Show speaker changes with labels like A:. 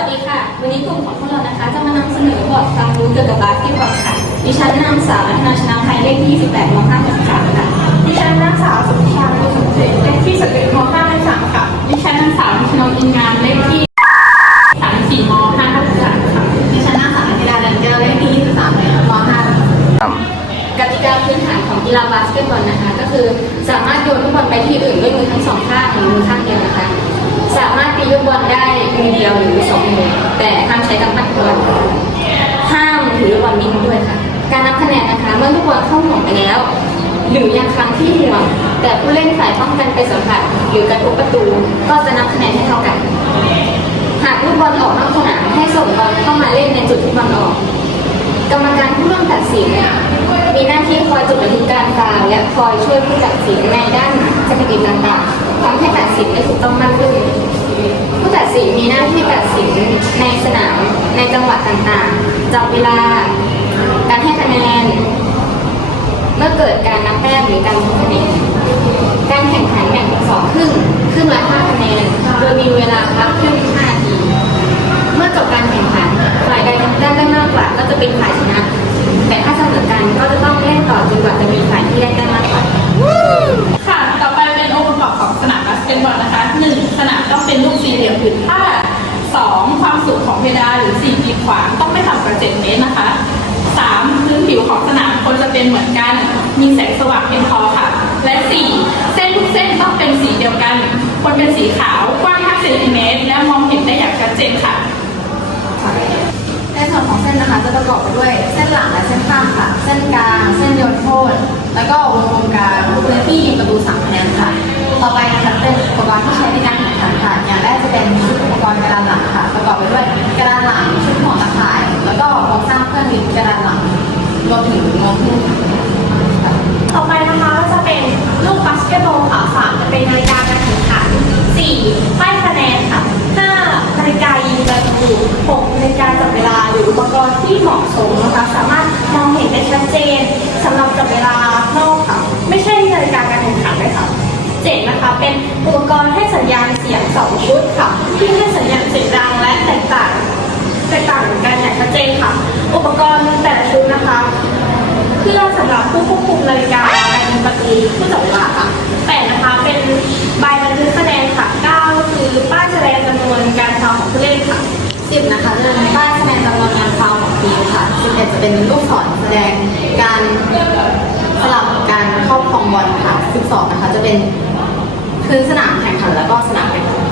A: วัสดีค่ะ วันนี้กลุ่มของพวกเรานะคะ จะมานำเสนอบทความรู้เกี่ยวกับบาสเกตบอลค่ะ ดิฉันนางสาวนัทนาชนะภัยเลขที่28ม5ศึกษาค่ะ
B: ดิฉันนางสาวสุภาโลสมเจตเลขที่สเอ็ดมห้าสามค่ะ
C: ดิฉันนางสาวนิชนกอินงามเลขที่สามสี่มห้าทับสามค่ะ
B: ดิฉันนางสาวธิดาดันเจอเลขที่ยี่สิบสามมห้าก
A: ติกาพื้นฐานของกีฬาบาสเกตบอลนะคะ ก็คือสามารถโยนลูกบอลไปที่อื่นด้วยมือทั้งสองข้างหรือมือข้างเดียวนะคะ สามารถตีลูกบอลได้มือเดียวหรือสองมือแต่ห้ามใช้กำปั้นบอลห้าม ถือลูกบอลนิ่งด้วยค่ะ การนับคะแนนนะคะเมื่อลูกบอลเข้าห่วงไปแล้ว หรือยังครั้งที่ห่วง แต่ผู้เล่นฝ่ายป้องกันไปสัมผัสหรือกระทบประตู ก็จะนับคะแนนให้เท่ากัน หากลูกบอลออกนอกสนามให้ส่งบอลเข้ามาเล่นในจุดที่บอลออกกรรมการผู้ร่วมตัดสินมีหน้าที่คอยจดบันทึกการฟาวและคอยช่วยผู้ตัดสินในด้านเทคนิคต่างๆทำให้ตัดสินได้ถูกต้องมากขึ้น ผู้ตัดสินมีหน้าที่ตัดสินในสนามในจังหวัดต่างๆ จับเวลา การให้คะแนน เมื่อเกิดการนับแต้มหรือการทำคะแนน การแข่งขันแบ่งเป็นสองครึ่ง ครึ่งละห้าคะแนน โดยมีเวลาพักครึ่งห้านาที เมื่อจบการแข่งขัน ฝ่ายใดทำแต้มได้มากกว่า ก็จะเป็นฝ่ายชนะ แต่ถ้าเสมอกันก็จะต้องเล่นต่อจนกว่าจะมีฝ่ายที่ได้แต้มมากกว่า
C: สูงของเพดานหรือสี่กีดขวางต้องไม่ต่ำกว่าเจ็ดเมตรนะคะสามพื้นผิวของสนามควรจะเป็นเหมือนกัน มีแสงสว่างเพียงพอค่ะ และสี่เส้นทุกเส้นต้องเป็นสีเดียวกัน ควรเป็นสีขาวกว้าง5เซนติเมตรและมองเห็นได้อย่างชัดเจนค่ะ
B: ในส่วนของเส้นนะคะจะประกอบไปด้วยเส้นหลังและเส้นข้างค่ะ เส้นกลาง เส้นโยนโทษแล้วก็วงกลม รวมถึงงวงขึ้น
D: ต่อไปนะคะก็จะเป็นลูกบาสเกตบอลค่ะสามจะเป็นนาฬิกาการแข่งขันสี่ป้ายคะแนนค่ะห้านาฬิกายิงประตูหกนาฬิกาจับเวลาหรืออุปกรณ์ที่เหมาะสมนะคะสามารถมองเห็นได้ชัดเจนสำหรับจับเวลานอกค่ะ ไม่ใช่นาฬิกาการแข่งขันเลยค่ะเจ็ดนะคะเป็นอุปกรณ์ให้สัญญาณเสียงสองชุดค่ะที่ให้สัญญาณเสียงดังและแตกต่างแตกต่างกันอย่างชัดเจนค่ะ อุปกรณ์แต่ละชุดนะคะ เพื่อสำหรับผู้ควบคุมนาฬิกาการยิงประตูผู้จับเวลาค่ะแปดนะคะเป็นใบบันทึกคะแนนค่ะเก้าคือป้ายแสดงจำนวนการฟาวล์ของผู้เล่นค่ะ
B: สิบนะคะจะเป็นป้ายคะแนนจำนวนงานฟาวล์ของทีมค่ะสิบเอ็ดจะเป็นลูกศรแสดงการสลับการครอบครองบอลค่ะสิบสองนะคะจะเป็นพื้นสนามแข่งขันแล้วก็สนามแข่งขัน